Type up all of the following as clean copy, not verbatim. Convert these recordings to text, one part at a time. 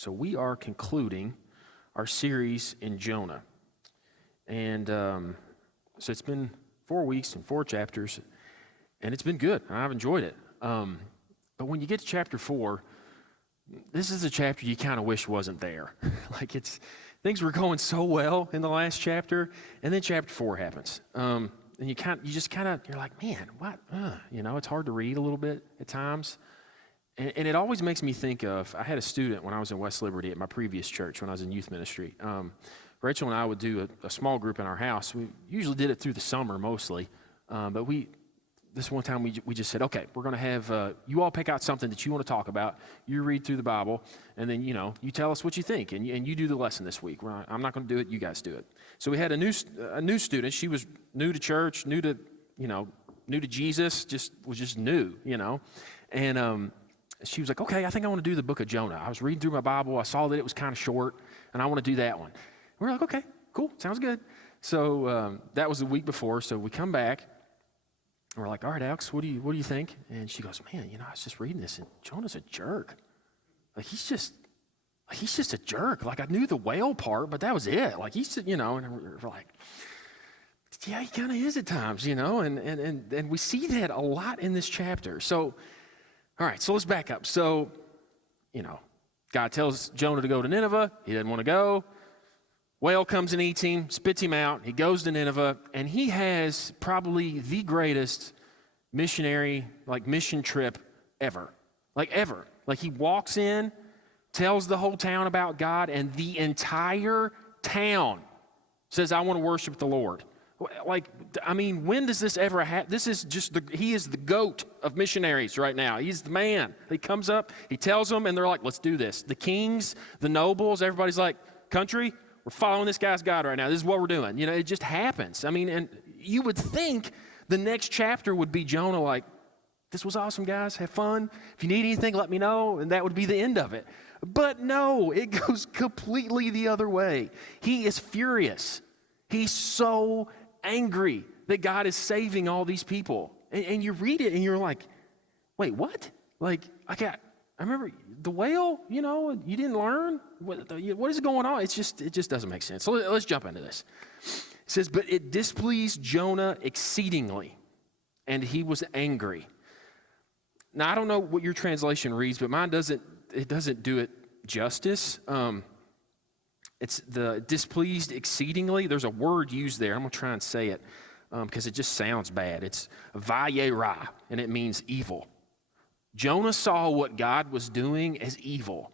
So we are concluding our series in Jonah. And so it's been 4 weeks and 4 chapters, and it's been good. I've enjoyed it. But when you get to chapter 4, this is a chapter you kind of wish wasn't there. Things were going so well in the last chapter, and then chapter 4 happens. And you're like, man, what? It's hard to read a little bit at times. And it always makes me think of, I had a student when I was in West Liberty at my previous church when I was in youth ministry. Rachel and I would do a small group in our house. We usually did it through the summer mostly, but this one time we just said, okay, we're going to have, you all pick out something that you want to talk about, you read through the Bible, and then, you tell us what you think, and you do the lesson this week. I'm not going to do it, you guys do it. So we had a new student. She was new to church, new to Jesus, was just new, and she was like, okay, I think I want to do the book of Jonah. I was reading through my Bible, I saw that it was kind of short, and I want to do that one. We're like, okay, cool, sounds good. So that was the week before, so we come back, and we're like, all right, Alex, what do you think? And she goes, man, I was just reading this, and Jonah's a jerk. He's just a jerk. I knew the whale part, but that was it. And we're like, yeah, he kind of is at times, and we see that a lot in this chapter. So, all right, so let's back up. So, God tells Jonah to go to Nineveh. He doesn't want to go. Whale comes and eats him, spits him out. He goes to Nineveh, and he has probably the greatest missionary, mission trip ever. Ever. He walks in, tells the whole town about God, and the entire town says, I want to worship the Lord. When does this ever happen? This is he is the GOAT of missionaries right now. He's the man. He comes up, he tells them, and they're like, let's do this. The kings, the nobles, everybody's like, country, we're following this guy's God right now. This is what we're doing. It just happens. And you would think the next chapter would be Jonah like, this was awesome, guys. Have fun. If you need anything, let me know. And that would be the end of it. But no, it goes completely the other way. He is furious. He's so angry that God is saving all these people. And you read it and you're like, wait, what? I remember the whale, you didn't learn? What is going on? It just doesn't make sense. So let's jump into this. It says, but it displeased Jonah exceedingly, and he was angry. Now, I don't know what your translation reads, but mine doesn't do it justice. It's the displeased exceedingly. There's a word used there. I'm going to try and say it because it just sounds bad. It's vayera, and it means evil. Jonah saw what God was doing as evil.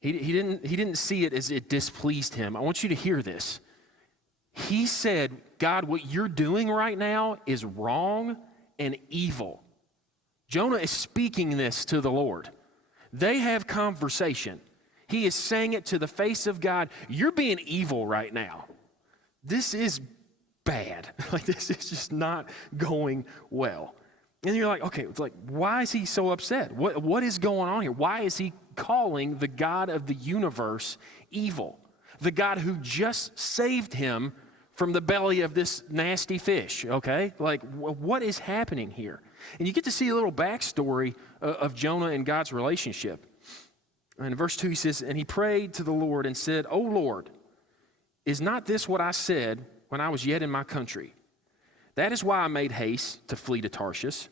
He didn't see it as it displeased him. I want you to hear this. He said, God, what you're doing right now is wrong and evil. Jonah is speaking this to the Lord. They have conversation. He is saying it to the face of God. You're being evil right now. This is bad. This is just not going well. And you're like, okay, why is he so upset? What is going on here? Why is he calling the God of the universe evil? The God who just saved him from the belly of this nasty fish, okay? What is happening here? And you get to see a little backstory of Jonah and God's relationship. And in verse 2 he says, and he prayed to the Lord and said, O Lord, is not this what I said when I was yet in my country? That is why I made haste to flee to Tarshish.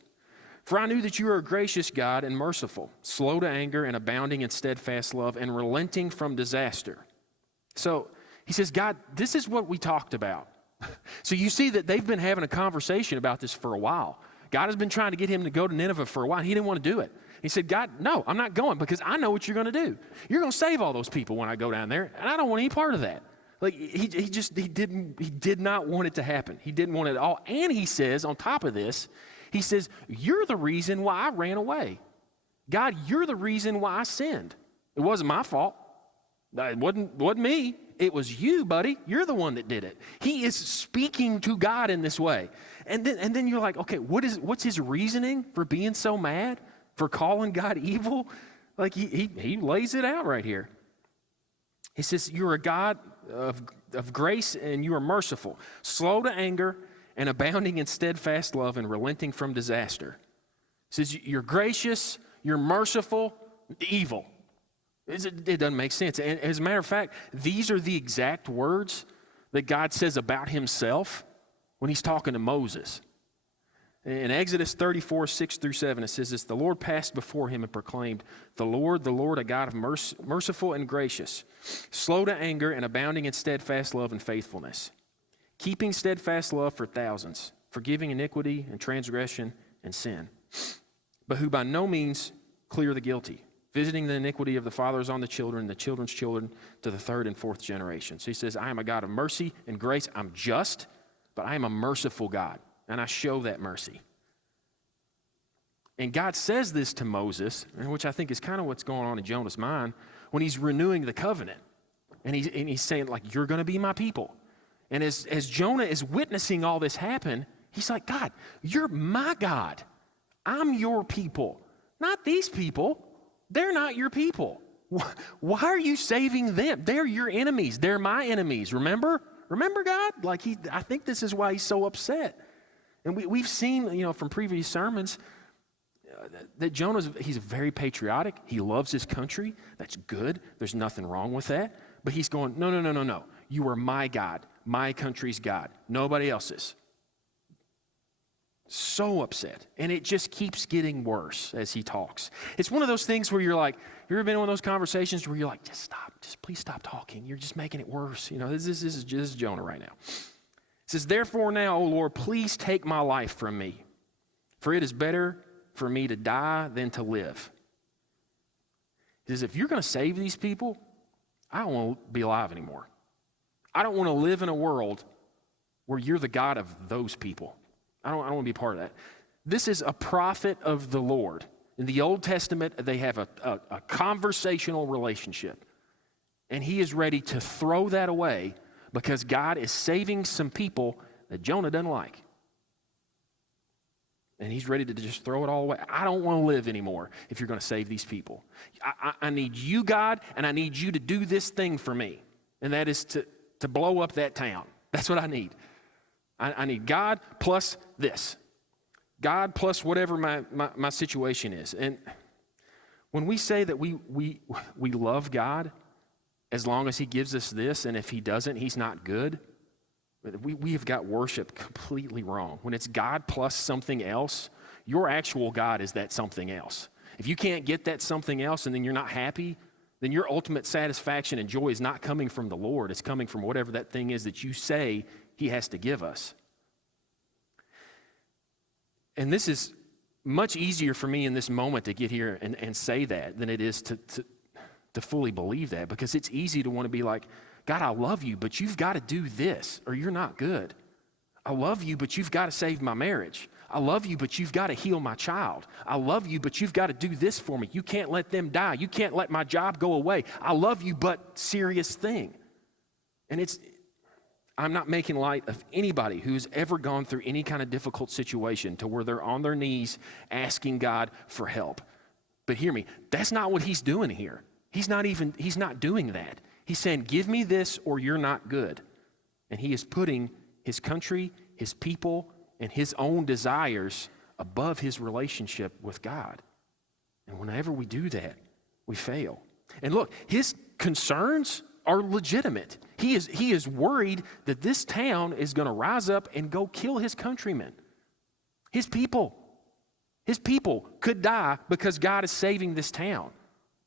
For I knew that you are a gracious God and merciful, slow to anger and abounding in steadfast love and relenting from disaster. So he says, God, this is what we talked about. So you see that they've been having a conversation about this for a while. God has been trying to get him to go to Nineveh for a while. He didn't want to do it. He said, God, no, I'm not going because I know what you're going to do. You're going to save all those people when I go down there, and I don't want any part of that. He did not want it to happen. He didn't want it at all. And he says, on top of this, he says, you're the reason why I ran away. God, you're the reason why I sinned. It wasn't my fault. It wasn't me. It was you, buddy. You're the one that did it. He is speaking to God in this way. And then you're like, okay, what's his reasoning for being so mad? For calling God evil? He lays it out right here. He says, you're a God of grace and you are merciful, slow to anger and abounding in steadfast love and relenting from disaster. He says, you're gracious, you're merciful, evil. It doesn't make sense. And as a matter of fact, these are the exact words that God says about himself when he's talking to Moses. In Exodus 34, 6-7, it says this: the Lord passed before him and proclaimed, the Lord, a God of merciful and gracious, slow to anger and abounding in steadfast love and faithfulness, keeping steadfast love for thousands, forgiving iniquity and transgression and sin, but who by no means clear the guilty, visiting the iniquity of the fathers on the children, the children's children to the third and fourth generation. So he says, I am a God of mercy and grace. I'm just, but I am a merciful God, and I show that mercy. And God says this to Moses, which I think is kind of what's going on in Jonah's mind, when he's renewing the covenant. And he's saying, like, you're going to be my people. And as Jonah is witnessing all this happen, he's like, God, you're my God. I'm your people, not these people. They're not your people. Why are you saving them? They're your enemies. They're my enemies. Remember? Remember, God? Like, I think this is why he's so upset. And we've seen, from previous sermons that he's very patriotic. He loves his country. That's good. There's nothing wrong with that. But he's going, no. You are my God. My country's God. Nobody else's. So upset. And it just keeps getting worse as he talks. It's one of those things where you're like, you ever been in one of those conversations where you're like, just stop. Just please stop talking. You're just making it worse. This is Jonah right now. It says, therefore now, O Lord, please take my life from me, for it is better for me to die than to live. He says, if you're going to save these people, I don't want to be alive anymore. I don't want to live in a world where you're the God of those people. I don't want to be part of that. This is a prophet of the Lord. In the Old Testament, they have a conversational relationship. And he is ready to throw that away because God is saving some people that Jonah doesn't like. And he's ready to just throw it all away. I don't want to live anymore if you're going to save these people. I need you, God, and I need you to do this thing for me. And that is to blow up that town. That's what I need. I need God plus this. God plus whatever my situation is. And when we say that we love God as long as he gives us this, and if he doesn't, he's not good, we have got worship completely wrong. When it's God plus something else, your actual God is that something else. If you can't get that something else and then you're not happy, then your ultimate satisfaction and joy is not coming from the Lord. It's coming from whatever that thing is that you say he has to give us. And this is much easier for me in this moment to get here and say that than it is to fully believe that, because it's easy to want to be like, God, I love you, but you've got to do this or you're not good. I love you, but you've got to save my marriage. I love you, but you've got to heal my child. I love you, but you've got to do this for me. You can't let them die. You can't let my job go away. I love you, but serious thing. And I'm not making light of anybody who's ever gone through any kind of difficult situation to where they're on their knees asking God for help. But hear me, that's not what he's doing here. He's not doing that. He's saying, give me this or you're not good. And he is putting his country, his people, and his own desires above his relationship with God. And whenever we do that, we fail. And look, his concerns are legitimate. He is worried that this town is going to rise up and go kill his countrymen. His people could die because God is saving this town.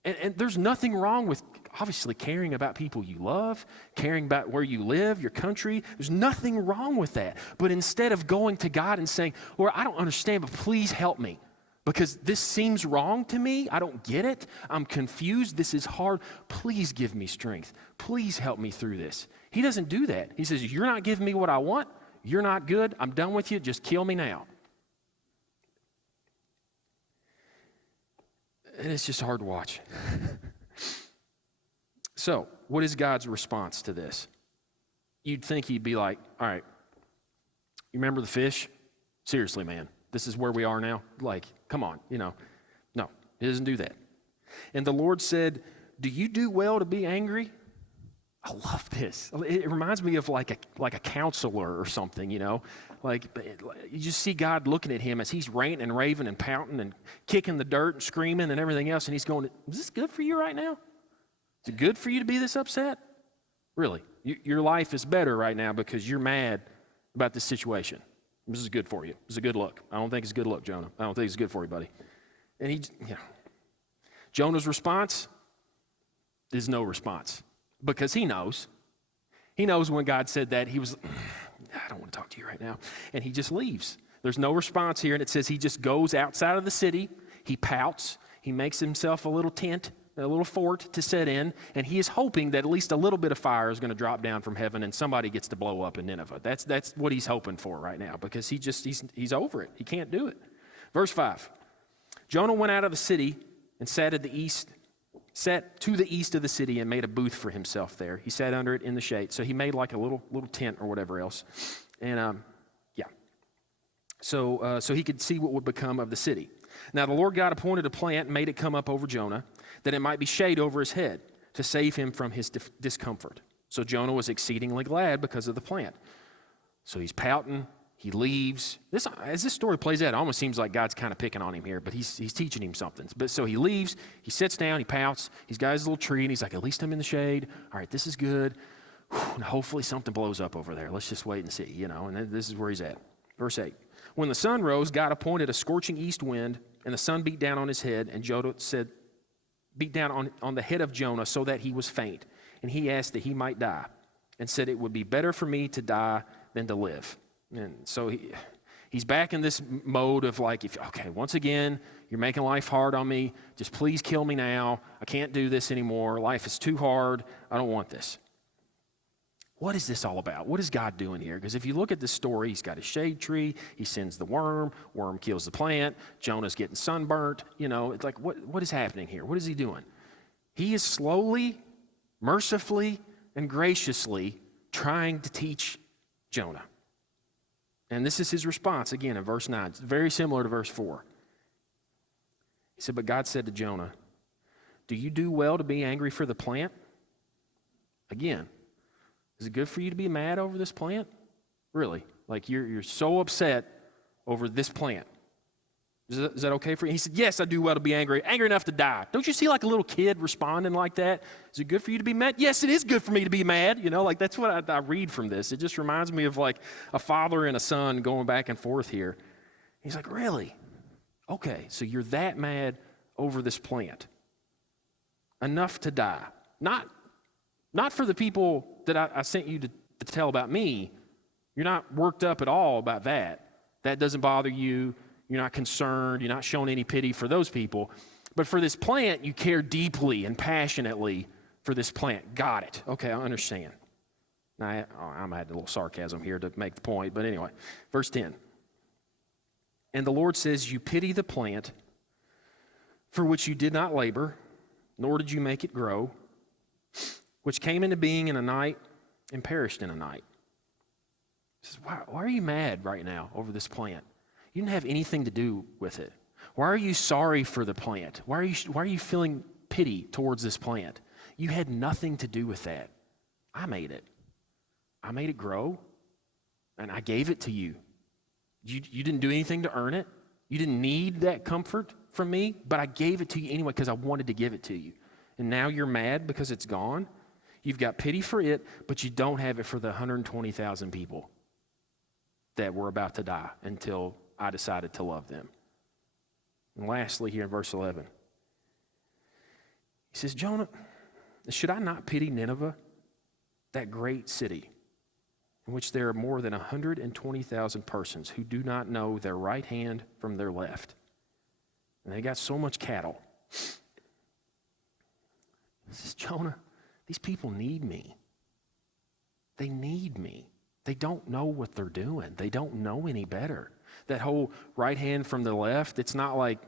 And there's nothing wrong with obviously caring about people you love, caring about where you live, your country. There's nothing wrong with that. But instead of going to God and saying, Lord, I don't understand, but please help me, because this seems wrong to me. I don't get it. I'm confused. This is hard. Please give me strength. Please help me through this. He doesn't do that. He says, you're not giving me what I want. You're not good. I'm done with you. Just kill me now. And it's just hard to watch. So, what is God's response to this? You'd think he'd be like, all right, you remember the fish? Seriously, man, this is where we are now? Like, come on, No, he doesn't do that. And the Lord said, do you do well to be angry? I love this. It reminds me of like a counselor or something, Like, you just see God looking at him as he's ranting and raving and pouting and kicking the dirt and screaming and everything else, and he's going, is this good for you right now? Is it good for you to be this upset? Really? Your life is better right now because you're mad about this situation. This is good for you. It's a good look. I don't think it's a good look, Jonah. I don't think it's good for you, buddy. And Jonah's response is no response because he knows. He knows when God said that, he was, I don't want to talk to you right now. And he just leaves. There's no response here. And it says he just goes outside of the city. He pouts. He makes himself a little tent, a little fort to set in. And he is hoping that at least a little bit of fire is going to drop down from heaven and somebody gets to blow up in Nineveh. That's what he's hoping for right now because he's over it. He can't do it. Verse 5. Jonah went out of the city and sat to the east of the city and made a booth for himself there. He sat under it in the shade. So he made like a little tent or whatever else. And so he could see what would become of the city. Now the Lord God appointed a plant and made it come up over Jonah, that it might be shade over his head to save him from his discomfort. So Jonah was exceedingly glad because of the plant. So he's pouting. He leaves. As this story plays out, it almost seems like God's kind of picking on him here, but he's teaching him something. But so he leaves, he sits down, he pouts, he's got his little tree, and he's like, at least I'm in the shade. All right, this is good. And hopefully something blows up over there. Let's just wait and see, and then this is where he's at. Verse 8. When the sun rose, God appointed a scorching east wind, and the sun beat down on his head, and Jonah said, beat down on the head of Jonah so that he was faint. And he asked that he might die, and said, it would be better for me to die than to live. And so he's back in this mode of like, once again, you're making life hard on me. Just please kill me now. I can't do this anymore. Life is too hard. I don't want this. What is this all about? What is God doing here? Because if you look at this story, he's got a shade tree. He sends the worm kills the plant. Jonah's getting sunburnt. It's like, what is happening here? What is he doing? He is slowly, mercifully, and graciously trying to teach Jonah. And this is his response, again, in verse 9. It's very similar to verse 4. He said, but God said to Jonah, do you do well to be angry for the plant? Again, is it good for you to be mad over this plant? Really? Like you're so upset over this plant. Is that okay for you? He said, yes, I do well to be angry enough to die. Don't you see like a little kid responding like that? Is it good for you to be mad? Yes, it is good for me to be mad. Like that's what I read from this. It just reminds me of like a father and a son going back and forth here. He's like, really? Okay, so you're that mad over this plant. Enough to die. Not for the people that I sent you to tell about me. You're not worked up at all about that. That doesn't bother you. You're not concerned. You're not showing any pity for those people. But for this plant, you care deeply and passionately for this plant. Got it. Okay, I understand. Now, I'm adding a little sarcasm here to make the point. But anyway, verse 10. And the Lord says, you pity the plant for which you did not labor, nor did you make it grow, which came into being in a night and perished in a night. He says, why are you mad right now over this plant? You didn't have anything to do with it. Why are you sorry for the plant? Why are you feeling pity towards this plant? You had nothing to do with that. I made it. I made it grow, and I gave it to you. You didn't do anything to earn it. You didn't need that comfort from me, but I gave it to you anyway because I wanted to give it to you. And now you're mad because it's gone? You've got pity for it, but you don't have it for the 120,000 people that were about to die until I decided to love them. And lastly, here in verse 11, he says, Jonah, should I not pity Nineveh, that great city, in which there are more than 120,000 persons who do not know their right hand from their left? And they got so much cattle. He says, Jonah, these people need me. They need me. They don't know what they're doing. They don't know any better. That whole right hand from the left, it's not like,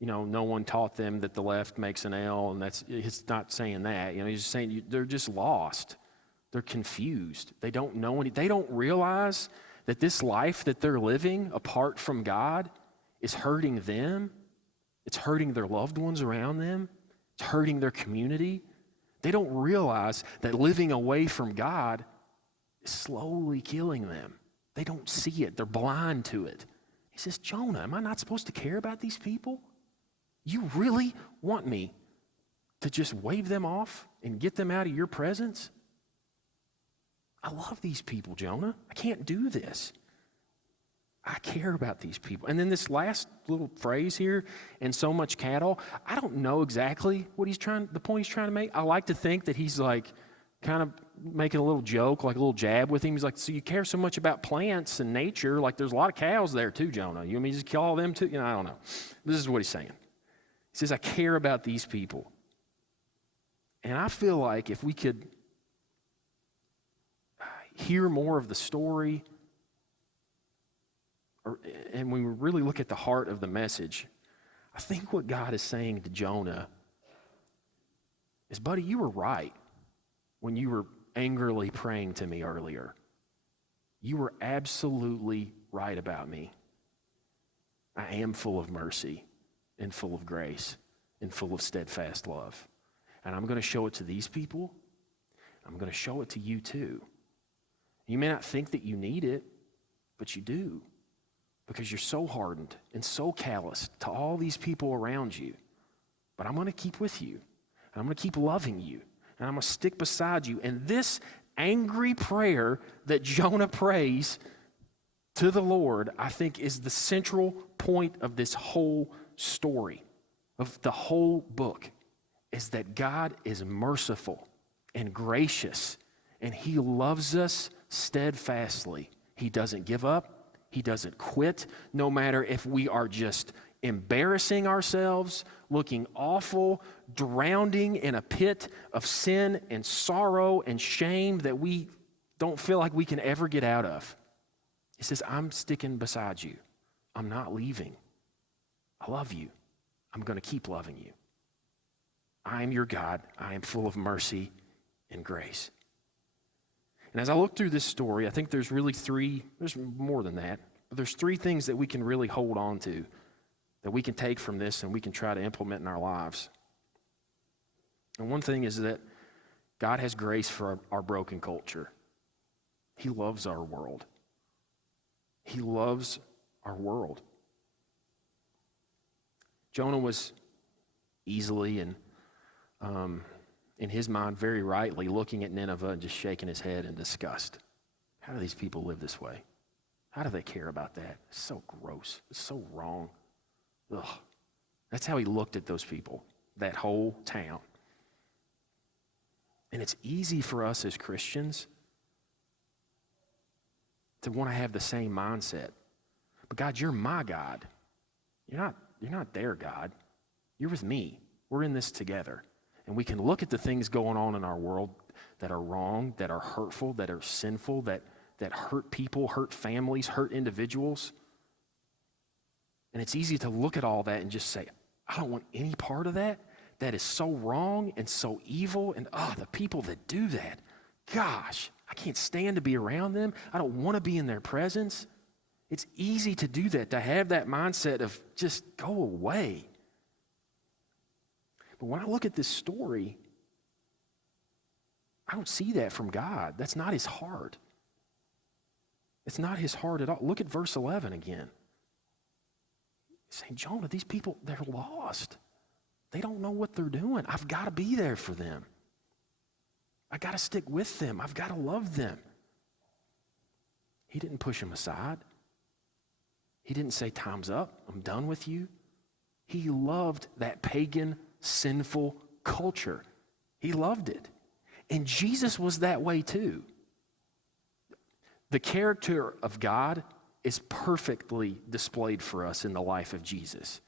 no one taught them that the left makes an L, and it's not saying that. He's just saying they're just lost. They're confused. They don't know any. They don't realize that this life that they're living apart from God is hurting them. It's hurting their loved ones around them. It's hurting their community. They don't realize that living away from God is slowly killing them. They don't see it. They're blind to it. He says, Jonah, am I not supposed to care about these people? You really want me to just wave them off and get them out of your presence? I love these people, Jonah. I can't do this. I care about these people. And then this last little phrase here, and so much cattle, I don't know exactly what the point he's trying to make. I like to think that he's like kind of making a little joke, like a little jab with him. He's like, so you care so much about plants and nature, like there's a lot of cows there too, Jonah. You want me to just kill all them too? I don't know. This is what he's saying. He says, I care about these people. And I feel like if we could hear more of the story, and we really look at the heart of the message, I think what God is saying to Jonah is, buddy, you were right when you were angrily praying to me earlier. You were absolutely right about me. I am full of mercy and full of grace and full of steadfast love. And I'm going to show it to these people. I'm going to show it to you too. You may not think that you need it, but you do, because you're so hardened and so calloused to all these people around you. But I'm going to keep with you, and I'm going to keep loving you, and I'm going to stick beside you. And this angry prayer that Jonah prays to the Lord, I think, is the central point of this whole story, of the whole book, is that God is merciful and gracious, and he loves us steadfastly. He doesn't give up. He doesn't quit, no matter if we are just embarrassing ourselves, looking awful, drowning in a pit of sin and sorrow and shame that we don't feel like we can ever get out of. He says, I'm sticking beside you. I'm not leaving. I love you. I'm going to keep loving you. I am your God. I am full of mercy and grace. And as I look through this story, I think there's more than that, but there's three things that we can really hold on to, that we can take from this and we can try to implement in our lives. And one thing is that God has grace for our broken culture. He loves our world. He loves our world. Jonah was easily and in his mind, very rightly, looking at Nineveh and just shaking his head in disgust. How do these people live this way? How do they care about that? It's so gross. It's so wrong. Ugh. That's how he looked at those people, that whole town. And it's easy for us as Christians to want to have the same mindset. But God, you're my God. You're not their God. You're with me. We're in this together. And we can look at the things going on in our world that are wrong, that are hurtful, that are sinful, that hurt people, hurt families, hurt individuals. And it's easy to look at all that and just say, I don't want any part of that. That is so wrong and so evil. And the people that do that, gosh, I can't stand to be around them. I don't want to be in their presence. It's easy to do that, to have that mindset of just go away. But when I look at this story, I don't see that from God. That's not his heart. It's not his heart at all. Look at verse 11 again. He's saying, Jonah, these people, they're lost. They don't know what they're doing. I've got to be there for them. I got to stick with them. I've got to love them. He didn't push them aside. He didn't say, time's up. I'm done with you. He loved that pagan, sinful culture. He loved it. And Jesus was that way too. The character of God is perfectly displayed for us in the life of Jesus.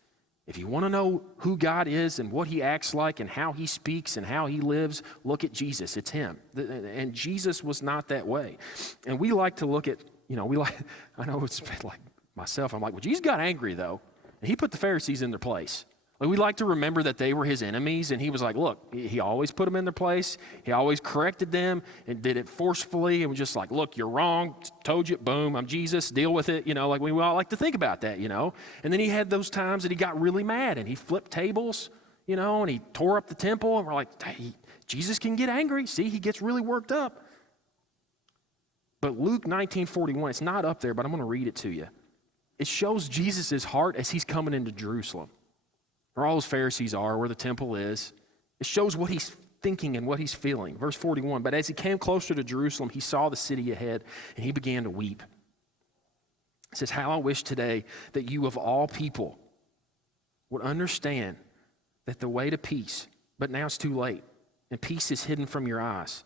If you want to know who God is and what he acts like and how he speaks and how he lives, look at Jesus. It's him. And Jesus was not that way. And we like to look at, I know it's like myself, I'm like, well, Jesus got angry though. And he put the Pharisees in their place. Like, we like to remember that they were his enemies, and he was like, look, he always put them in their place. He always corrected them and did it forcefully and was just like, look, you're wrong. Told you, boom, I'm Jesus, deal with it. Like we all like to think about that, And then he had those times that he got really mad and he flipped tables, and he tore up the temple, and we're like, hey, Jesus can get angry. See, he gets really worked up. But Luke 19:41, it's not up there, but I'm going to read it to you. It shows Jesus' heart as he's coming into Jerusalem, where all those Pharisees are, where the temple is. It shows what he's thinking and what he's feeling. Verse 41, but as he came closer to Jerusalem, he saw the city ahead, and he began to weep. It says, how I wish today that you of all people would understand that the way to peace, but now it's too late, and peace is hidden from your eyes.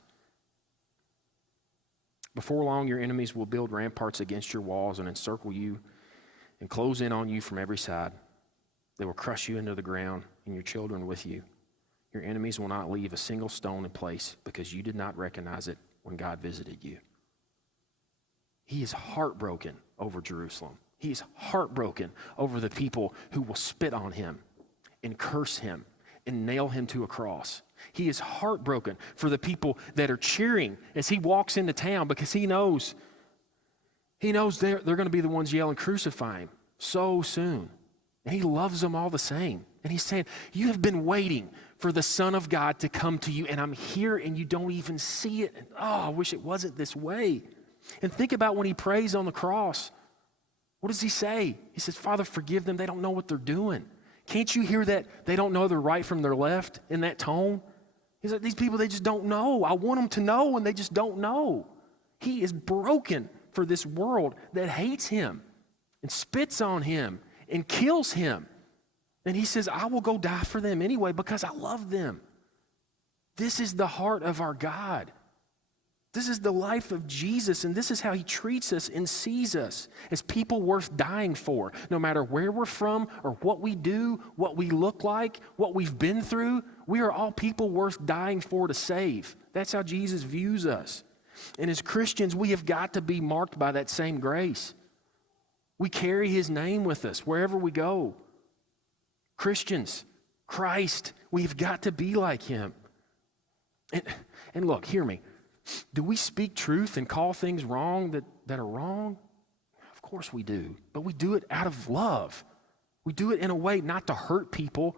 Before long, your enemies will build ramparts against your walls and encircle you and close in on you from every side. They will crush you into the ground, and your children with you. Your enemies will not leave a single stone in place because you did not recognize it when God visited you. He is heartbroken over Jerusalem. He is heartbroken over the people who will spit on him and curse him and nail him to a cross. He is heartbroken for the people that are cheering as he walks into town because he knows they're going to be the ones yelling, crucify him so soon. And he loves them all the same. And he's saying, you have been waiting for the Son of God to come to you, and I'm here and you don't even see it. And I wish it wasn't this way. And think about when he prays on the cross. What does he say? He says, Father, forgive them. They don't know what they're doing. Can't you hear that they don't know their right from their left in that tone? He's like, these people, they just don't know. I want them to know, and they just don't know. He is broken for this world that hates him and spits on him and kills him. And he says, I will go die for them anyway because I love them. This is the heart of our God. This is the life of Jesus, and this is how he treats us and sees us as people worth dying for. No matter where we're from or what we do, what we look like, what we've been through, we are all people worth dying for to save. That's how Jesus views us. And as Christians, we have got to be marked by that same grace. We carry his name with us wherever we go. Christians, Christ, we've got to be like him. And look, hear me. Do we speak truth and call things wrong that are wrong? Of course we do. But we do it out of love. We do it in a way not to hurt people,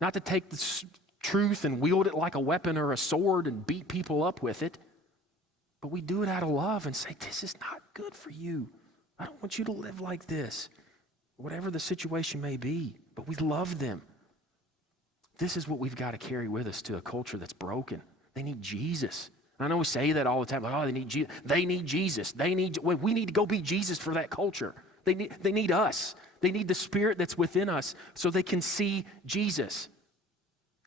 not to take the truth and wield it like a weapon or a sword and beat people up with it. But we do it out of love and say, this is not good for you. I don't want you to live like this, whatever the situation may be. But we love them. This is what we've got to carry with us to a culture that's broken. They need Jesus. I know we say that all the time, like, oh, they need Jesus. They need Jesus. We need to go be Jesus for that culture. They need us. They need the Spirit that's within us so they can see Jesus.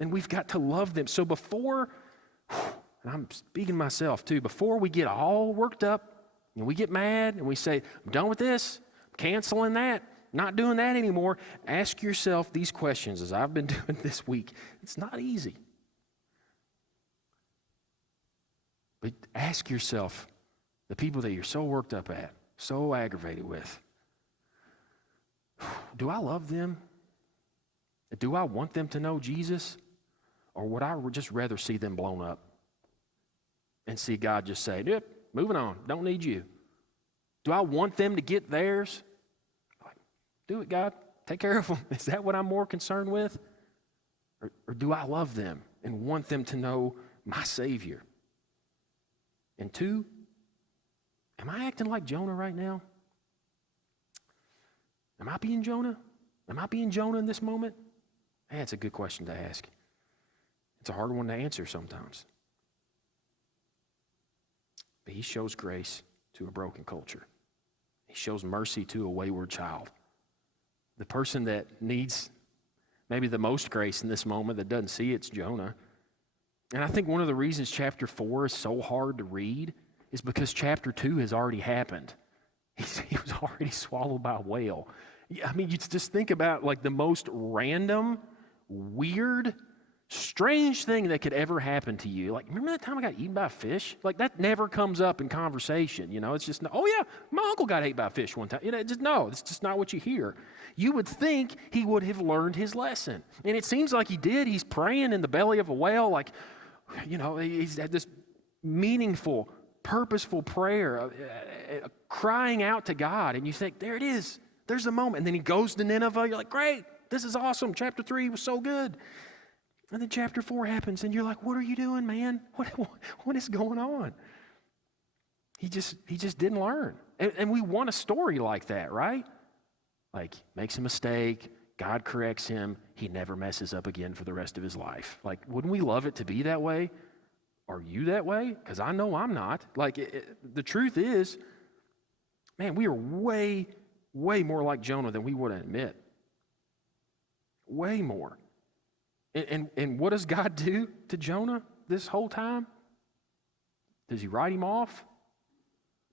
And we've got to love them. So before, and I'm speaking myself too, before we get all worked up and we get mad and we say, I'm done with this, I'm canceling that, not doing that anymore, ask yourself these questions as I've been doing this week. It's not easy. But ask yourself, the people that you're so worked up at, so aggravated with, do I love them? Do I want them to know Jesus? Or would I just rather see them blown up and see God just say, yep, moving on, don't need you? Do I want them to get theirs? Do it, God. Take care of them. Is that what I'm more concerned with? Or do I love them and want them to know my Savior? And two, am I acting like Jonah right now? Am I being Jonah? Am I being Jonah in this moment? That's a good question to ask. It's a hard one to answer sometimes. But he shows grace to a broken culture. He shows mercy to a wayward child. The person that needs maybe the most grace in this moment that doesn't see it's Jonah. And I think one of the reasons chapter 4 is so hard to read is because chapter 2 has already happened. He was already swallowed by a whale. I mean, you just think about like the most random, weird, strange thing that could ever happen to you. Like, remember that time I got eaten by a fish? Like, that never comes up in conversation, you know? It's just, oh yeah, my uncle got ate by a fish one time. You know, it's just not what you hear. You would think he would have learned his lesson. And it seems like he did. He's praying in the belly of a whale, like, you know, he's had this meaningful, purposeful prayer, crying out to God. And you think, there it is. There's the moment. And then he goes to Nineveh. You're like, great, this is awesome. Chapter 3 was so good. And then chapter 4 happens, and you're like, what are you doing, man? What is going on? He just didn't learn. And we want a story like that, right? Like, makes a mistake, God corrects him. He never messes up again for the rest of his life. Like, wouldn't we love it to be that way? Are you that way? Because I know I'm not. Like, the truth is, man, we are way, way more like Jonah than we would admit. Way more. And what does God do to Jonah this whole time? Does he write him off?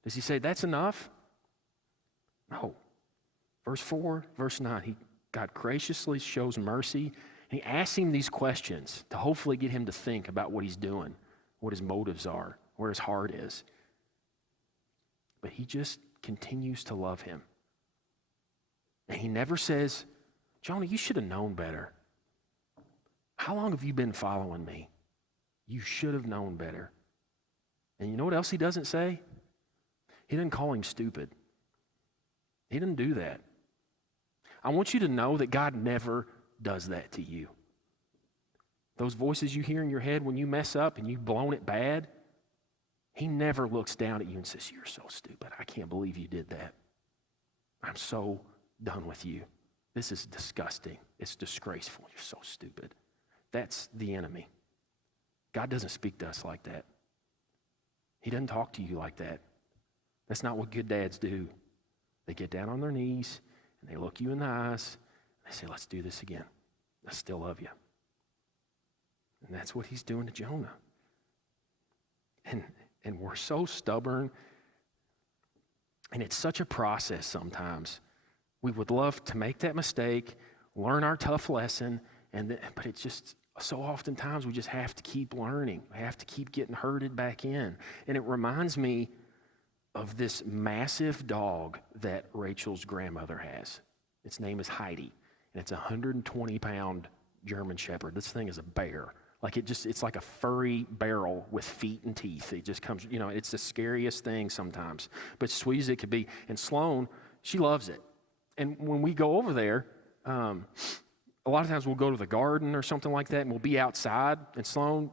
Does he say, that's enough? No. Verse 4, verse 9, God graciously shows mercy, and he asks him these questions to hopefully get him to think about what he's doing, what his motives are, where his heart is. But he just continues to love him. And he never says, Jonah, you should have known better. How long have you been following me? You should have known better. And you know what else he doesn't say? He doesn't call him stupid. He didn't do that. I want you to know that God never does that to you. Those voices you hear in your head when you mess up and you've blown it bad, he never looks down at you and says, you're so stupid. I can't believe you did that. I'm so done with you. This is disgusting. It's disgraceful. You're so stupid. That's the enemy. God doesn't speak to us like that. He doesn't talk to you like that. That's not what good dads do. They get down on their knees and they look you in the eyes and they say, let's do this again. I still love you. And that's what he's doing to Jonah. And we're so stubborn. And it's such a process sometimes. We would love to make that mistake, learn our tough lesson, but it's just so oftentimes we just have to keep learning. We have to keep getting herded back in. And it reminds me of this massive dog that Rachel's grandmother has. Its name is Heidi, and it's a 120-pound German Shepherd. This thing is a bear. Like it's like a furry barrel with feet and teeth. It just comes, it's the scariest thing sometimes, but sweet as it could be. And Sloan, she loves it. And when we go over there, a lot of times we'll go to the garden or something like that, and we'll be outside, and Sloan,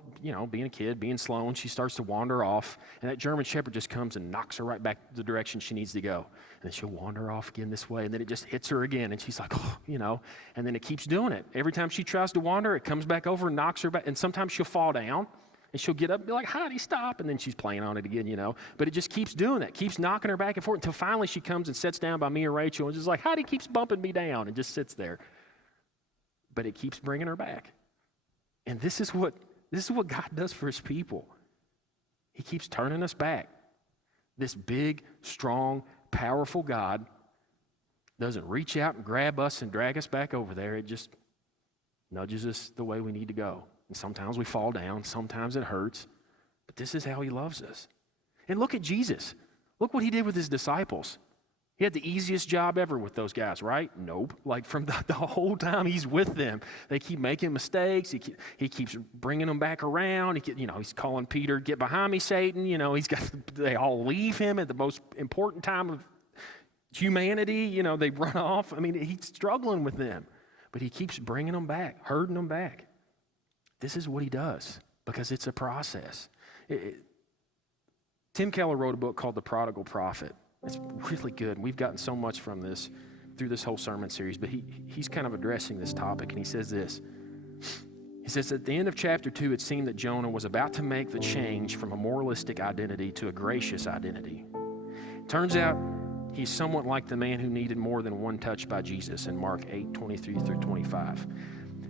being a kid, being Sloan, she starts to wander off, and that German Shepherd just comes and knocks her right back the direction she needs to go. And then she'll wander off again this way, and then it just hits her again, and she's like, and then it keeps doing it. Every time she tries to wander, it comes back over and knocks her back, and sometimes she'll fall down, and she'll get up and be like, Heidi, stop, and then she's playing on it again, But it just keeps doing that, keeps knocking her back and forth until finally she comes and sits down by me and Rachel, and just like, Heidi keeps bumping me down, and just sits there. But it keeps bringing her back. And this is what God does for his people. He keeps turning us back. This big, strong, powerful God doesn't reach out and grab us and drag us back over there. It just nudges us the way we need to go. And sometimes we fall down. Sometimes it hurts. But this is how he loves us. And look at Jesus. Look what he did with his disciples. He had the easiest job ever with those guys, right? Nope. Like from the whole time he's with them, they keep making mistakes. He keeps bringing them back around. He's calling Peter, "Get behind me, Satan." They all leave him at the most important time of humanity. They run off. I mean, he's struggling with them, but he keeps bringing them back, herding them back. This is what he does because it's a process. Tim Keller wrote a book called The Prodigal Prophet. It's really good. We've gotten so much from this through this whole sermon series, but he's kind of addressing this topic, and he says this. He says, at the end of chapter 2, it seemed that Jonah was about to make the change from a moralistic identity to a gracious identity. Turns out he's somewhat like the man who needed more than one touch by Jesus in Mark 8:23-25.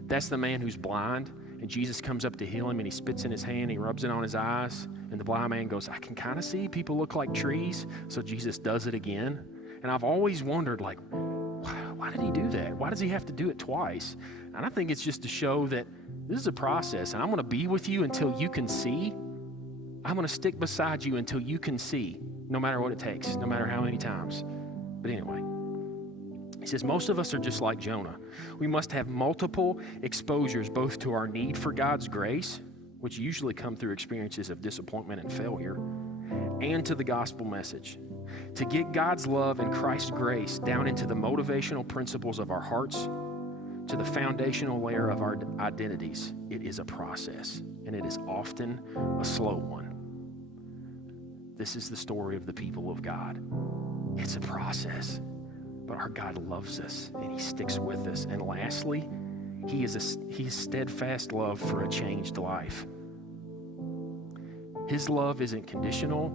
That's the man who's blind, and Jesus comes up to heal him, and he spits in his hand, he rubs it on his eyes, and the blind man goes, I can kind of see people look like trees, so Jesus does it again. And I've always wondered, why did he do that? Why does he have to do it twice? And I think it's just to show that this is a process, and I'm going to be with you until you can see. I'm going to stick beside you until you can see, no matter what it takes, no matter how many times. But anyway, he says, most of us are just like Jonah. We must have multiple exposures, both to our need for God's grace, which usually come through experiences of disappointment and failure, and to the gospel message. To get God's love and Christ's grace down into the motivational principles of our hearts, to the foundational layer of our identities, it is a process, and it is often a slow one. This is the story of the people of God. It's a process. but our God loves us and he sticks with us. And lastly, he is steadfast love for a changed life. His love isn't conditional.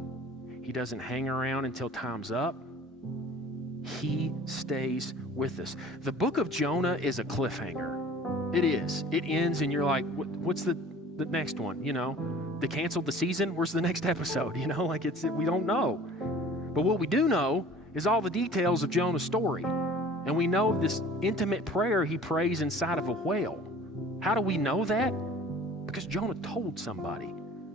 He doesn't hang around until time's up. He stays with us. The book of Jonah is a cliffhanger. It is. It ends and you're like, what's the next one? They canceled the season. Where's the next episode? We don't know. But what we do know is all the details of Jonah's story. And we know this intimate prayer he prays inside of a whale. How do we know that? Because Jonah told somebody.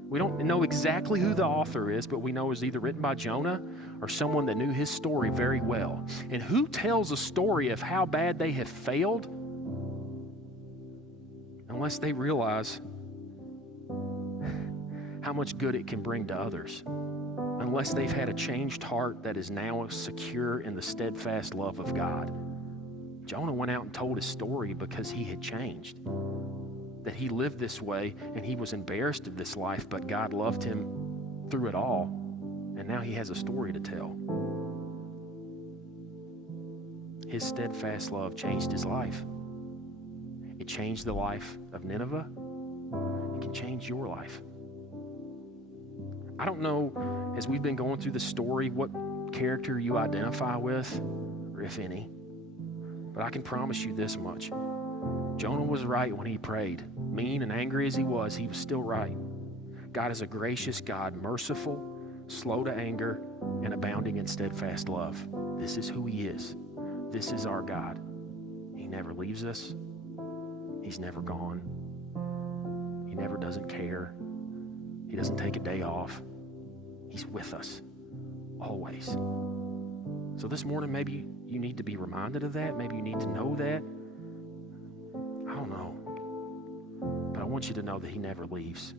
We don't know exactly who the author is, but we know it was either written by Jonah or someone that knew his story very well. And who tells a story of how bad they have failed unless they realize how much good it can bring to others? Unless they've had a changed heart that is now secure in the steadfast love of God. Jonah went out and told his story because he had changed. That he lived this way and he was embarrassed of this life, but God loved him through it all. And now he has a story to tell. His steadfast love changed his life. It changed the life of Nineveh. It can change your life. I don't know, as we've been going through the story, what character you identify with, or if any. But I can promise you this much. Jonah was right when he prayed. Mean and angry as he was still right. God is a gracious God, merciful, slow to anger, and abounding in steadfast love. This is who he is. This is our God. He never leaves us. He's never gone. He never doesn't care. He doesn't take a day off. He's with us, always. So this morning, maybe you need to be reminded of that. Maybe you need to know that. I don't know. But I want you to know that he never leaves.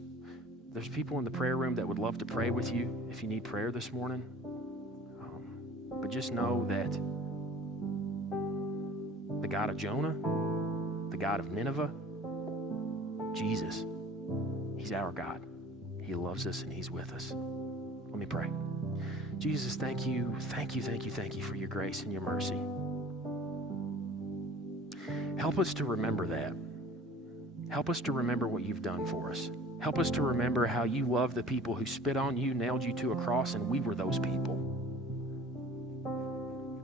There's people in the prayer room that would love to pray with you if you need prayer this morning. But just know that the God of Jonah, the God of Nineveh, Jesus, he's our God. He loves us and he's with us. Let me pray. Jesus, thank you for your grace and your mercy. Help us to remember that. Help us to remember what you've done for us. Help us to remember how you loved the people who spit on you, nailed you to a cross, and we were those people.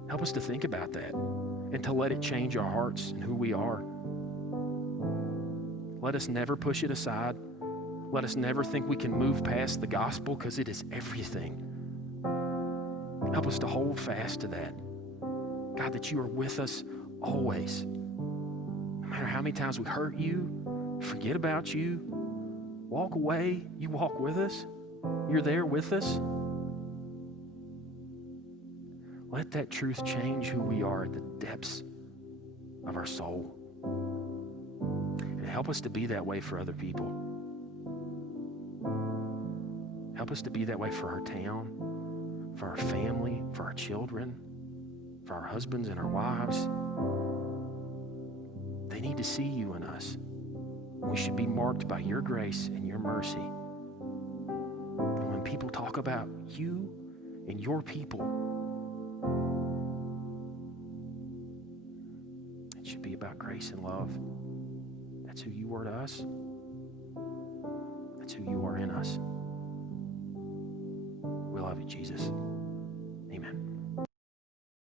Help us to think about that and to let it change our hearts and who we are. Let us never push it aside. Let us never think we can move past the gospel because it is everything. Help us to hold fast to that. God, that you are with us always. No matter how many times we hurt you, forget about you, walk away, you walk with us. You're there with us. Let that truth change who we are at the depths of our soul. And help us to be that way for other people. Help us to be that way for our town, for our family, for our children, for our husbands and our wives. They need to see you in us. We should be marked by your grace and your mercy. And when people talk about you and your people, it should be about grace and love. That's who you are to us. That's who you are in us. We love you, Jesus.